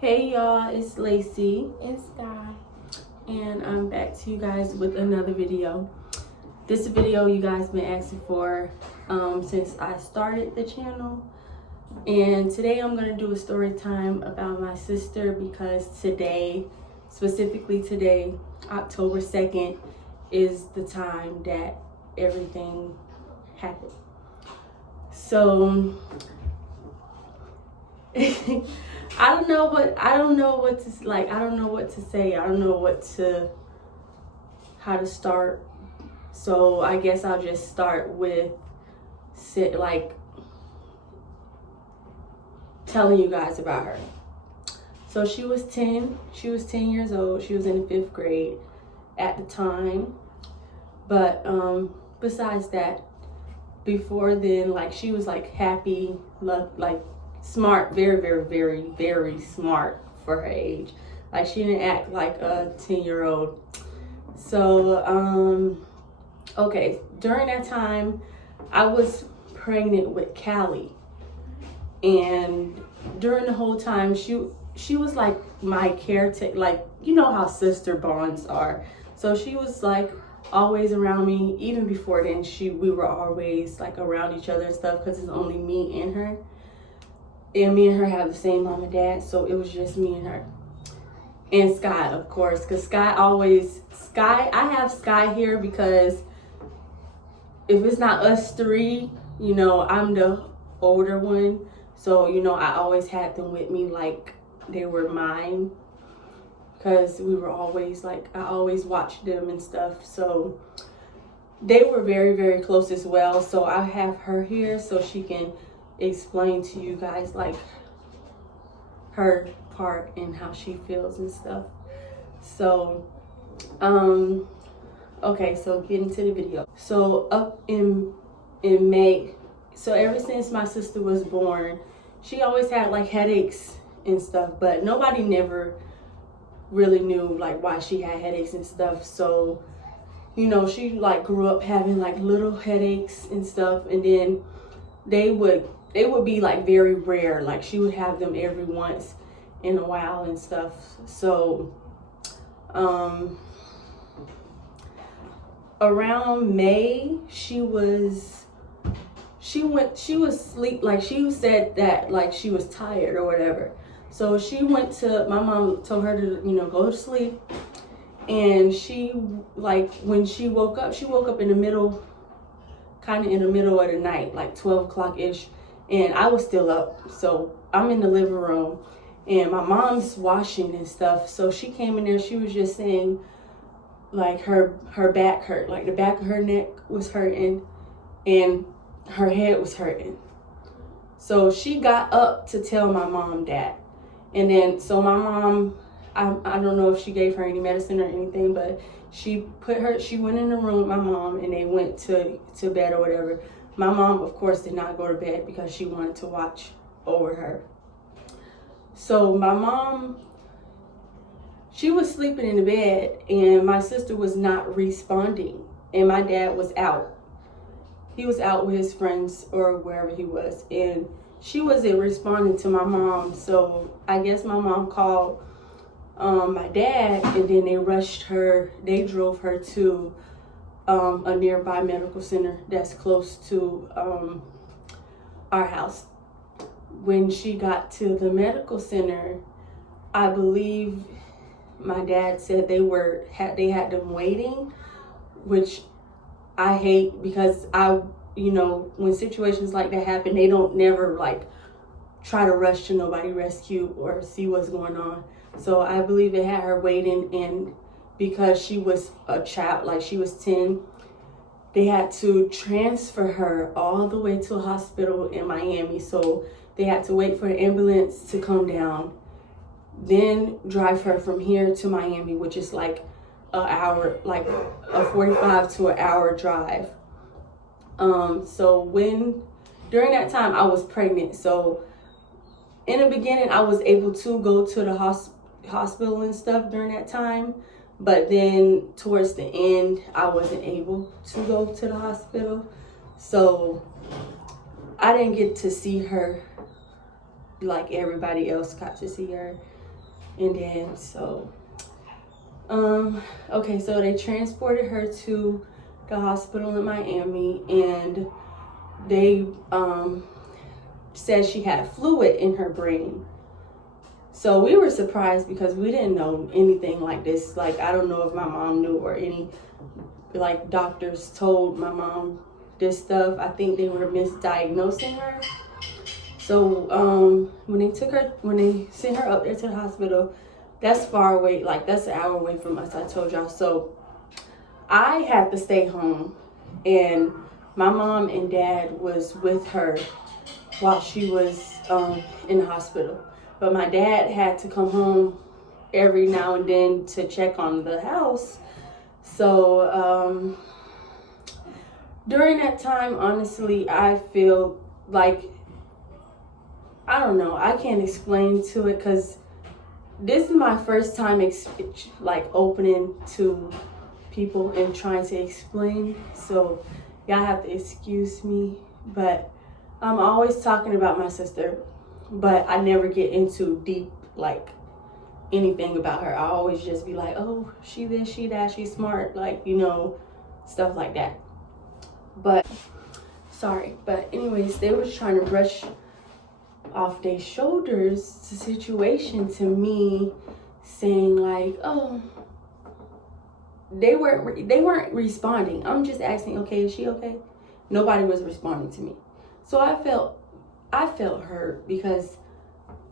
Hey y'all, it's Lacey It's Skye. and I'm back to you guys with another video. This video you guys been asking for since I started the channel, and today I'm gonna do a story time about my sister because today, specifically today, October 2nd, is the time that everything happened. So I don't know what to like. I don't know what to say. I don't know how to start. So I guess I'll just start with telling you guys about her. So she was 10 years old. She was in the 5th grade at the time. But besides that, before then, like, she was like happy, smart, very, very, very, very smart for her age. Like, she didn't act like a 10-year-old. So okay, during that time I was pregnant with Callie, and during the whole time she was like my caretaker, like, you know how sister bonds are. So she was like always around me. Even before then, we were always like around each other and stuff, because it's only me and her. And me and her have the same mom and dad, so it was just me and her. And Skye, of course, because I have Skye here because if it's not us three, you know, I'm the older one. So, you know, I always had them with me like they were mine, because we were always like, I always watched them and stuff. So they were very, very close as well. So I have her here so she can explain to you guys like her part and how she feels and stuff. So okay, so getting to the video. So up in May, so ever since my sister was born, she always had like headaches and stuff, but nobody never really knew like why she had headaches and stuff. So, you know, she like grew up having like little headaches and stuff, and then they would be like very rare. Like, she would have them every once in a while and stuff. So around May, she was sleep, like, she said that like she was tired or whatever. So she went to, my mom told her to, you know, go to sleep. And she, like, when she woke up in the middle, kind of in the middle of the night, like 12 o'clock ish. And I was still up. So I'm in the living room and my mom's washing and stuff. So she came in there, she was just saying like her back hurt, like the back of her neck was hurting and her head was hurting. So she got up to tell my mom that. And then, so my mom, I don't know if she gave her any medicine or anything, but she went in the room with my mom and they went to bed or whatever. My mom, of course, did not go to bed because she wanted to watch over her. So my mom, she was sleeping in the bed and my sister was not responding, and my dad was out. He was out with his friends or wherever he was, and she wasn't responding to my mom. So I guess my mom called my dad, and then they drove her to a nearby medical center that's close to our house. When she got to the medical center, I believe my dad said they had them waiting, which I hate, because you know, when situations like that happen, they don't never like try to rush to nobody rescue or see what's going on. So I believe they had her waiting, and because she was a child, like she was 10, they had to transfer her all the way to a hospital in Miami. So they had to wait for an ambulance to come down, then drive her from here to Miami, which is like an hour, like a 45 to an hour drive. So during that time I was pregnant. So in the beginning I was able to go to the hospital and stuff during that time, but then towards the end I wasn't able to go to the hospital. So I didn't get to see her like everybody else got to see her. And then okay, so they transported her to the hospital in Miami, and they said she had fluid in her brain. So we were surprised because we didn't know anything like this. Like, I don't know if my mom knew or any, like, doctors told my mom this stuff. I think they were misdiagnosing her. So when they sent her up there to the hospital, that's far away, like that's an hour away from us, I told y'all. So I had to stay home, and my mom and dad was with her while she was in the hospital. But my dad had to come home every now and then to check on the house. So during that time, honestly, I feel like, I don't know, I can't explain to it, because this is my first time like opening to people and trying to explain. So y'all have to excuse me, but I'm always talking about my sister, but I never get into deep, like, anything about her. I always just be like, oh, she this, she that, she's smart, like, you know, stuff like that. But sorry, but anyways, they was trying to brush off their shoulders the situation to me, saying like, oh, they weren't responding. I'm just asking, okay, is she okay? Nobody was responding to me. So I felt hurt, because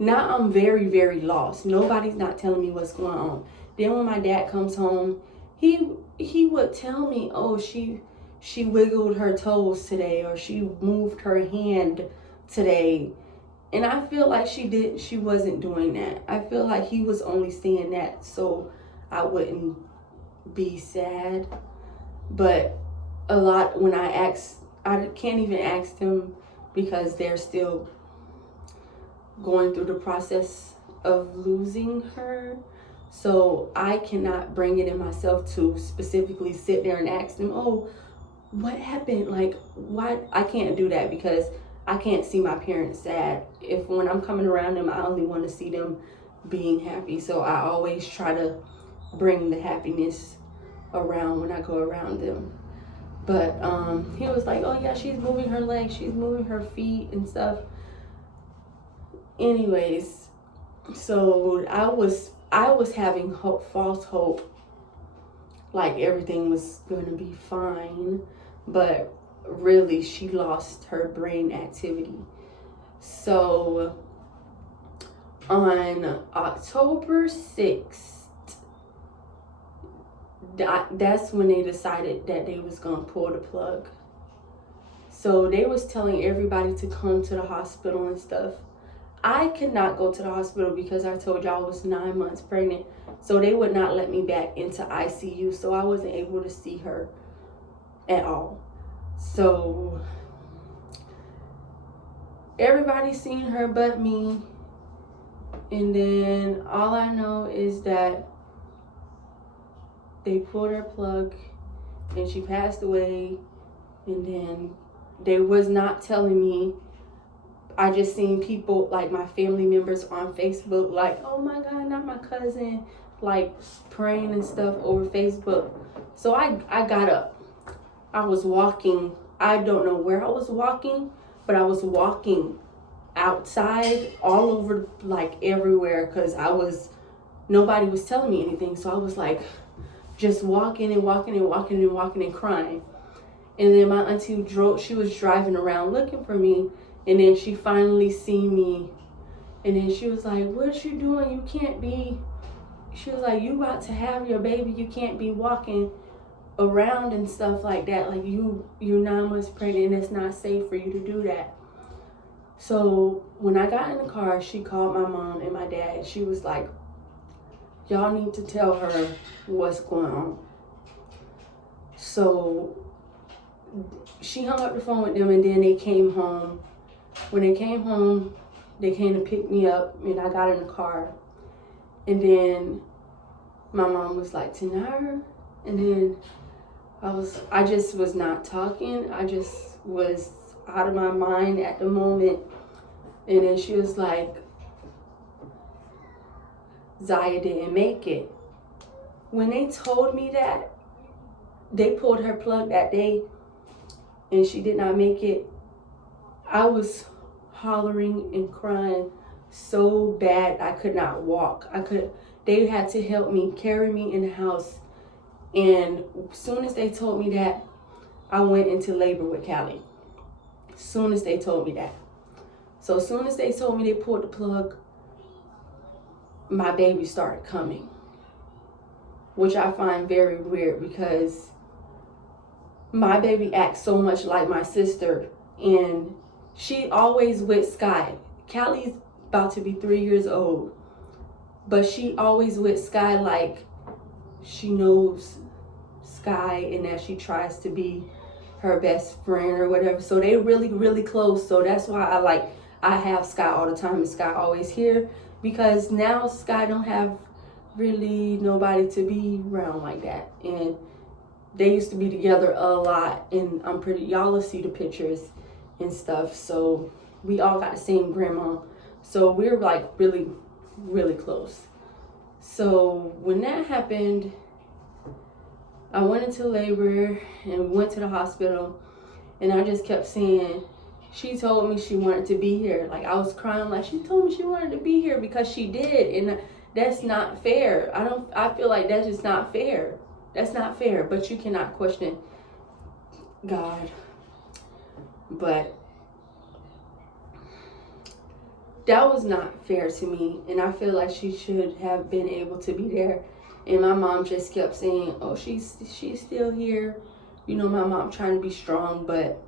now I'm very, very lost. Nobody's not telling me what's going on. Then when my dad comes home, he would tell me, oh, she wiggled her toes today, or she moved her hand today. And I feel like she wasn't doing that. I feel like he was only saying that so I wouldn't be sad. But a lot, when I can't even ask them, because they're still going through the process of losing her. So I cannot bring it in myself to specifically sit there and ask them, oh, what happened? Like, why? I can't do that, because I can't see my parents sad. If when I'm coming around them, I only want to see them being happy. So I always try to bring the happiness around when I go around them. But he was like, oh yeah, she's moving her legs, she's moving her feet and stuff. Anyways, so I was having false hope, like everything was going to be fine, but really she lost her brain activity. So on October 6th, that's when they decided that they was gonna pull the plug. So they was telling everybody to come to the hospital and stuff. I could not go to the hospital because I told y'all I was 9 months pregnant. So they would not let me back into ICU. So I wasn't able to see her at all. So everybody seen her but me. And then all I know is that they pulled her plug and she passed away. And then they was not telling me. I just seen people, like my family members on Facebook, like, oh my God, not my cousin, like praying and stuff over Facebook. So I got up. I was walking. I don't know where I was walking, but I was walking outside all over, like everywhere, because nobody was telling me anything. So I was like just walking and walking and walking and walking and crying. And then my auntie she was driving around looking for me. And then she finally seen me. And then she was like, what you doing? You can't be, she was like, you about to have your baby. You can't be walking around and stuff like that. Like you're 9 months pregnant and it's not safe for you to do that. So when I got in the car, she called my mom and my dad. She was like, y'all need to tell her what's going on. So she hung up the phone with them, and then they came home. When they came home, they came to pick me up, and I got in the car. And then my mom was like, Tanara? And then I just was not talking. I just was out of my mind at the moment. And then she was like, Zaya didn't make it. When they told me that they pulled her plug that day and she did not make it, I was hollering and crying so bad I could not walk. They had to help me, carry me in the house. And as soon as they told me that, I went into labor with Callie. As soon as they told me that. So as soon as they told me they pulled the plug, my baby started coming. Which I find very weird because my baby acts so much like my sister, and she always with Skye. Callie's about to be 3 years old, but she always with Skye, like she knows Skye and that she tries to be her best friend or whatever. So they really, really close. So that's why I have Skye all the time and Skye always here, because now Skye don't have really nobody to be around like that. And they used to be together a lot, and y'all will see the pictures and stuff. So we all got the same grandma, so we're like really, really close. So when that happened, I went into labor and went to the hospital, and I just kept saying, she told me she wanted to be here. Like, I was crying, like, she told me she wanted to be here, because she did. And that's not fair. I feel like that's just not fair. That's not fair. But you cannot question God. But that was not fair to me. And I feel like she should have been able to be there. And my mom just kept saying, oh, she's still here. You know, my mom trying to be strong, but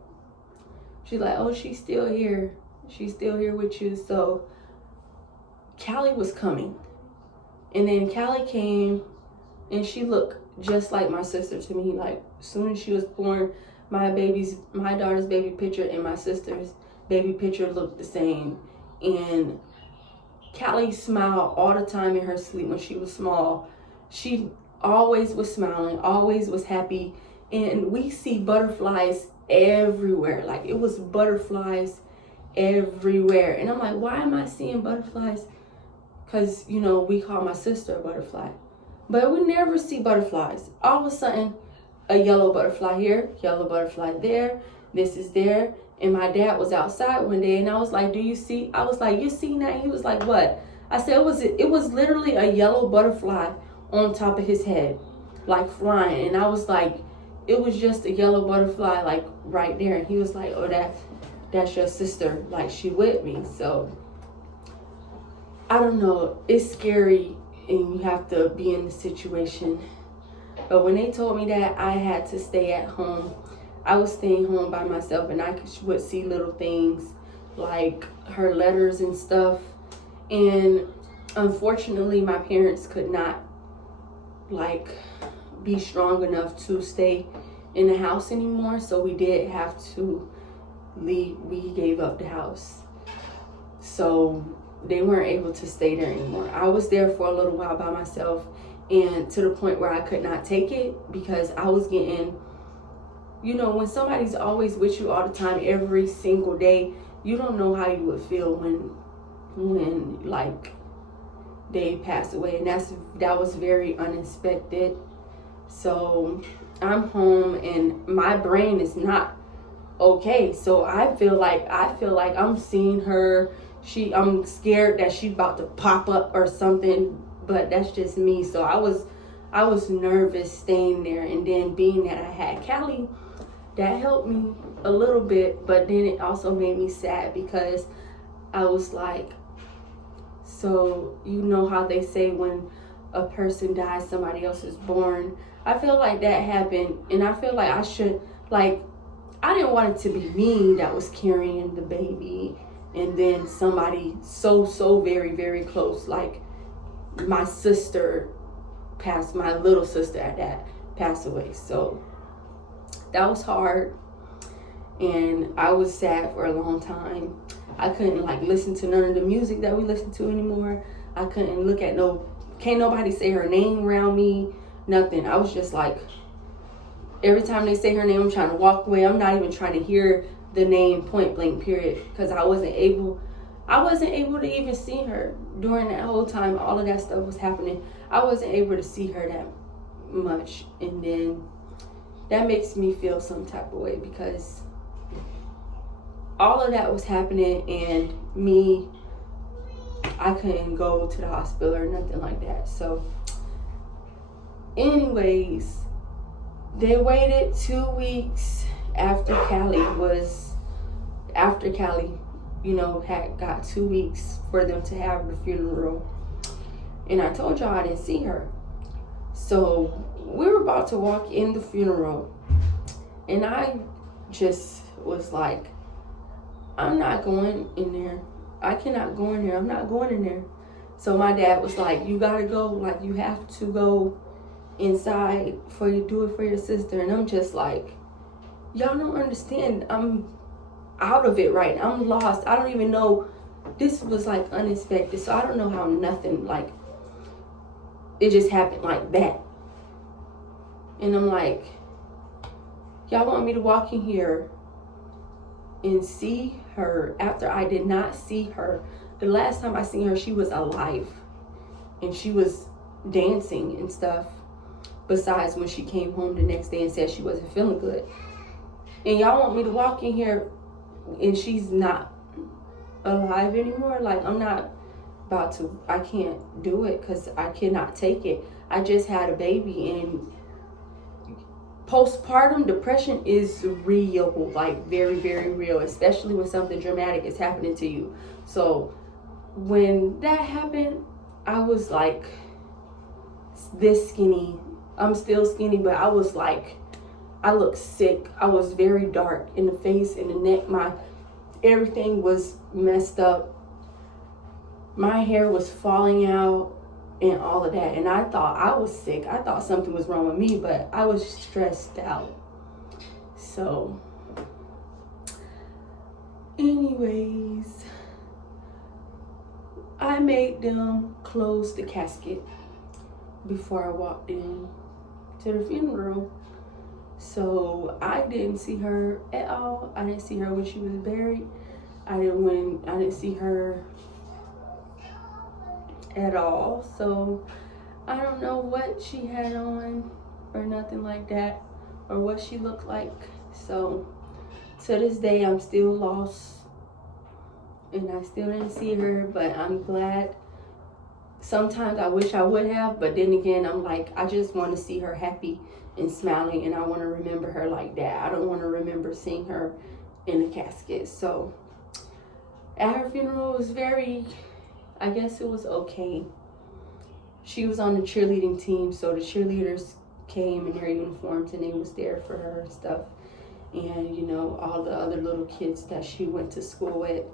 she's like, oh, she's still here. She's still here with you. So Callie was coming. And then Callie came, and she looked just like my sister to me. Like, as soon as she was born, my daughter's baby picture and my sister's baby picture looked the same. And Callie smiled all the time in her sleep when she was small. She always was smiling, always was happy. And we see butterflies everywhere. Like, it was butterflies everywhere. And I'm like, why am I seeing butterflies? Because, you know, we call my sister a butterfly. But we never see butterflies. All of a sudden, a yellow butterfly here, yellow butterfly there, this is there. And my dad was outside one day, and I was like, do you see? I was like, you seen that? He was like, what? I said, it was literally a yellow butterfly on top of his head, like flying. And I was like, it was just a yellow butterfly, like right there. And he was like, oh, that's your sister, like she with me. So I don't know, it's scary, and you have to be in the situation. But when they told me that I had to stay at home, I was staying home by myself, and I would see little things like her letters and stuff. And unfortunately, my parents could not be strong enough to stay in the house anymore. So we did have to leave. We gave up the house. So they weren't able to stay there anymore. I was there for a little while by myself, and to the point where I could not take it, because I was getting, you know, when somebody's always with you all the time, every single day, you don't know how you would feel when like they passed away. And that was very unexpected. So I'm home, and my brain is not okay. So I feel like I'm seeing her. I'm scared that she's about to pop up or something, but that's just me. So I was nervous staying there, and then being that I had Callie, that helped me a little bit, but then it also made me sad, because I was like, so you know how they say when a person dies, somebody else is born. I feel like that happened, and I feel like I didn't want it to be me that was carrying the baby, and then somebody so very, very close, like my sister my little sister at that passed away. So that was hard, and I was sad for a long time. I couldn't listen to none of the music that we listen to anymore. I couldn't look at can't nobody say her name around me, nothing. I was just like, every time they say her name, I'm trying to walk away. I'm not even trying to hear the name point blank, period, because I I wasn't able to even see her during that whole time. All of that stuff was happening. I wasn't able to see her that much. And then that makes me feel some type of way because all of that was happening and me, I couldn't go to the hospital or nothing like that. So anyways, they waited 2 weeks after Callie, had got 2 weeks for them to have the funeral. And I told y'all I didn't see her. So we were about to walk in the funeral and I just was like, I'm not going in there. I cannot go in there. I'm not going in there. So my dad was like, you gotta go. Like, you have to go inside for you do it for your sister. And I'm just like, y'all don't understand. I'm out of it right now. I'm lost. I don't even know. This was like unexpected. So I don't know how nothing, like, it just happened like that. And I'm like, y'all want me to walk in here and see her after I did not see her. The last time I seen her, she was alive and she was dancing and stuff, besides when she came home the next day and said she wasn't feeling good. And y'all want me to walk in here and she's not alive anymore? Like, I'm not about to, I can't do it because I cannot take it. I just had a baby and postpartum depression is real, like very, very real, especially when something dramatic is happening to you. So when that happened, I was like this skinny. I'm still skinny, but I was like, I looked sick. I was very dark in the face, in the neck. Everything was messed up. My hair was falling out and all of that. And I thought I was sick. I thought something was wrong with me, but I was stressed out. So anyways, I made them close the casket before I walked in to the funeral. So I didn't see her at all. I didn't see her when she was buried. I didn't see her at all. So I don't know what she had on or nothing like that, or what she looked like. So to this day, I'm still lost and I still didn't see her, but I'm glad. Sometimes I wish I would have, but then again, I'm like, I just want to see her happy and smiling, and I want to remember her like that. I don't want to remember seeing her in a casket. So at her funeral, it was I guess it was okay. She was on the cheerleading team, so the cheerleaders came in their uniforms and they was there for her and stuff. And, all the other little kids that she went to school with.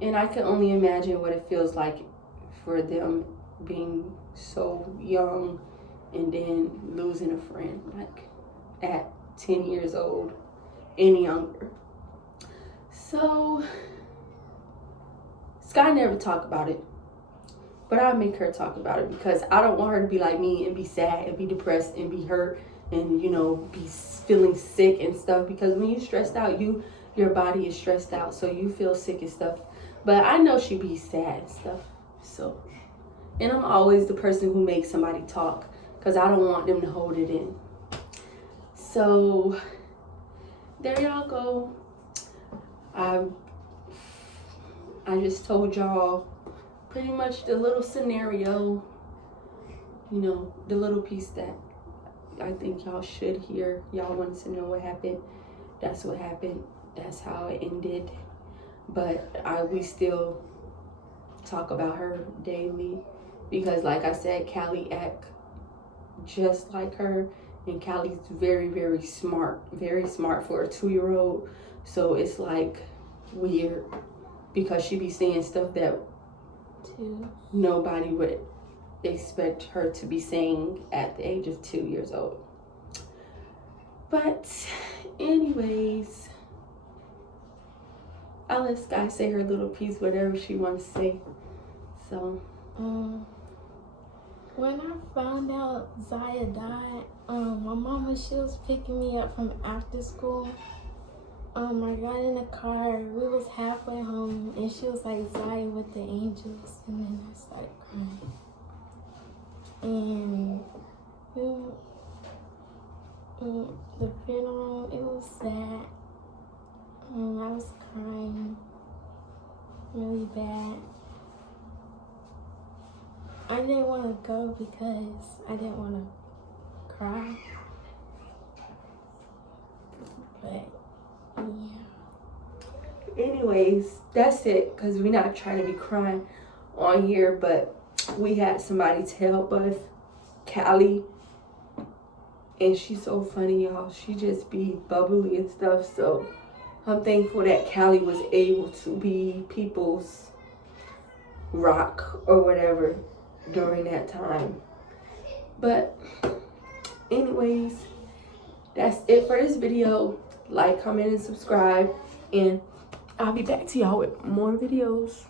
And I can only imagine what it feels like for them being so young and then losing a friend, like at 10 years old and younger. So Skye never talked about it, but I make her talk about it because I don't want her to be like me and be sad and be depressed and be hurt and be feeling sick and stuff, because when you're stressed out, your body is stressed out, so you feel sick and stuff. But I know she be sad and stuff. So, and I'm always the person who makes somebody talk because I don't want them to hold it in. So there y'all go. I just told y'all pretty much the little scenario, the little piece that I think y'all should hear. Y'all wanted to know what happened. That's what happened. That's how it ended. But we still talk about her daily because, like I said, Callie act just like her, and Callie's very, very smart for a 2-year-old. So it's like weird because she be saying stuff that nobody would expect her to be saying at the age of 2 years old. But anyways, I'll let Skye say her little piece, whatever she wants to say. So when I found out Zaya died, my mama, she was picking me up from after school. I got in the car. We was halfway home, and she was like, Zaya with the angels, and then I started crying. And the funeral, it was sad. I was crying really bad. I didn't want to go because I didn't want to cry. But yeah. Anyways, that's it, because we're not trying to be crying on here, but we had somebody to help us, Callie, and she's so funny, y'all. She just be bubbly and stuff, so I'm thankful that Callie was able to be people's rock or whatever during that time. But anyways, that's it for this video. Like, comment, and subscribe, and I'll be back to y'all with more videos.